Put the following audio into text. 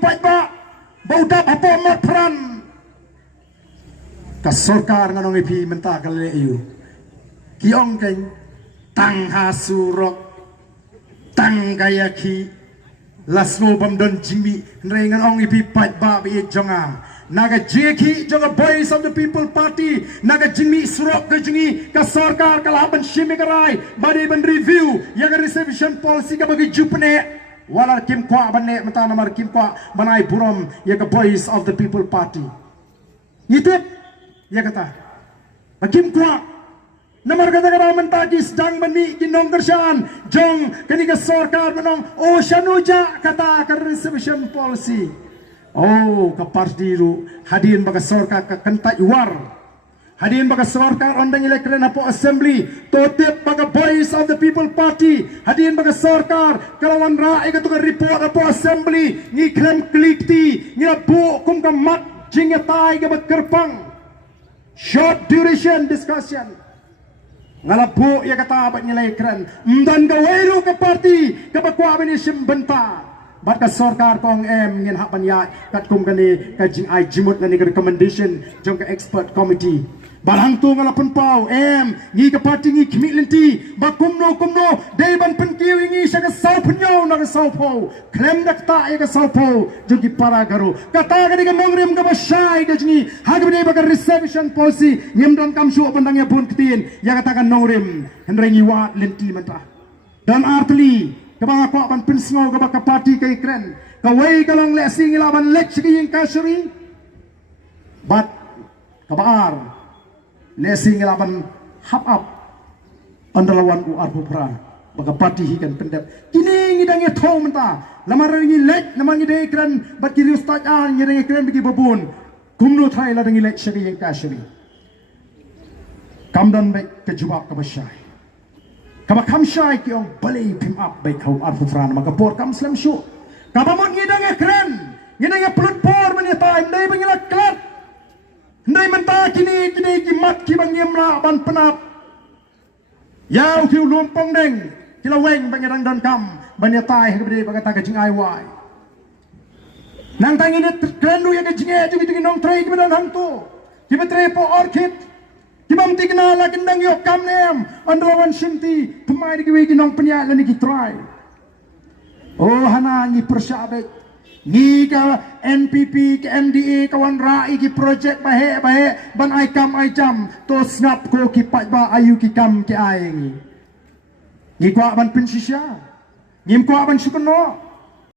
kipat ba baudap apa amat peran kasorkar nganong ipi mentah kali ayu kiong keng tang hasurok tang kayaki lasno bamdon jimi nrengan ong ipi pat ba bi jonga naga jeki jonga voice of the people party naga jimi surok ke jungi ka sarkar kalaban shimi karai badi ban review yang reservation policy ka bagi jupne wala kim kwa banne mata namar kim kwa banai burom ya ka voice of the people party itip ya kata bakim kwa namar kata kata mentagi sedang meni kinong kerjaan jong kenika sarkar menong oh shanuja kata ke reservation policy oh ke partiru hadirin baga sarkar ke kentai war hadirin baga sarkar ondang ilekren apo assembly totip baga voice of the people party hadirin baga sarkar kalawan ra'i katu ke report apo assembly ngikrem klikti ngilabu kum ke mat jingetai ke berkerpang short duration discussion ngalabu ya kata abad nilai keren dan gaweru ke parti ke bakwa bini simbenta bat ka sarkar kong ngin hak panya kat kum kani ka jing ai jimut ngani recommendation jong ka expert committee barang tu ngalapun pau ngi ke parti ngi khimik lenti bakumno dei ban penkiu ngi sa ka sau punyo na ka sau po klem dak ta ya ka sau po jogi para garu kata ka diga mongrim ka basai ka jingi hag bini ba ka reservation policy nyem don kam shu pandang ya pun ketin ya katakan nongrim henrengi wat lenti menta dan artli ka bang ako ban pinsngo ka ba ka parti kay kren ka way ka long lesing ilaban lek sige yung kasuri but kabaar lesing ilaban hap up andalawan u arbupra baga parti hikan pendep kini ngidang ya thong menta lamar ngi lek lamar ngi de kren bat kiri ustad an ngi de kren bigi babun kumno thai la ngi lek sige yung kasuri kamdan bek ke jubab ka basai kaba kam syai ki ong balai pim up baik hau arfu fran maka por kam slam shu kaba mon ngidang e kren ngidang e pelut por meni time dai bangila klat ndai menta kini ki mat ki bang yem la ban penap yau tiu lumpong deng kila weng bang rang don kam ban ya tai hebe bang ta ka jing ai wai nang tangi ne kren nu ya ka jing e ju ki nong trai ki ban hang tu ki betre po orchid Kimam tigna la kendang yo kamnem andlawan shinti pemai di wigi nong penya lani ki try oh hana ngi persabet ngi ka NPP ke MDA kawan rai ki project bahe ban ai kam ai jam to snap ko ki pat ba ayu ki kam ki ai ngi kwa ban pinsisya ngim kwa ban sukono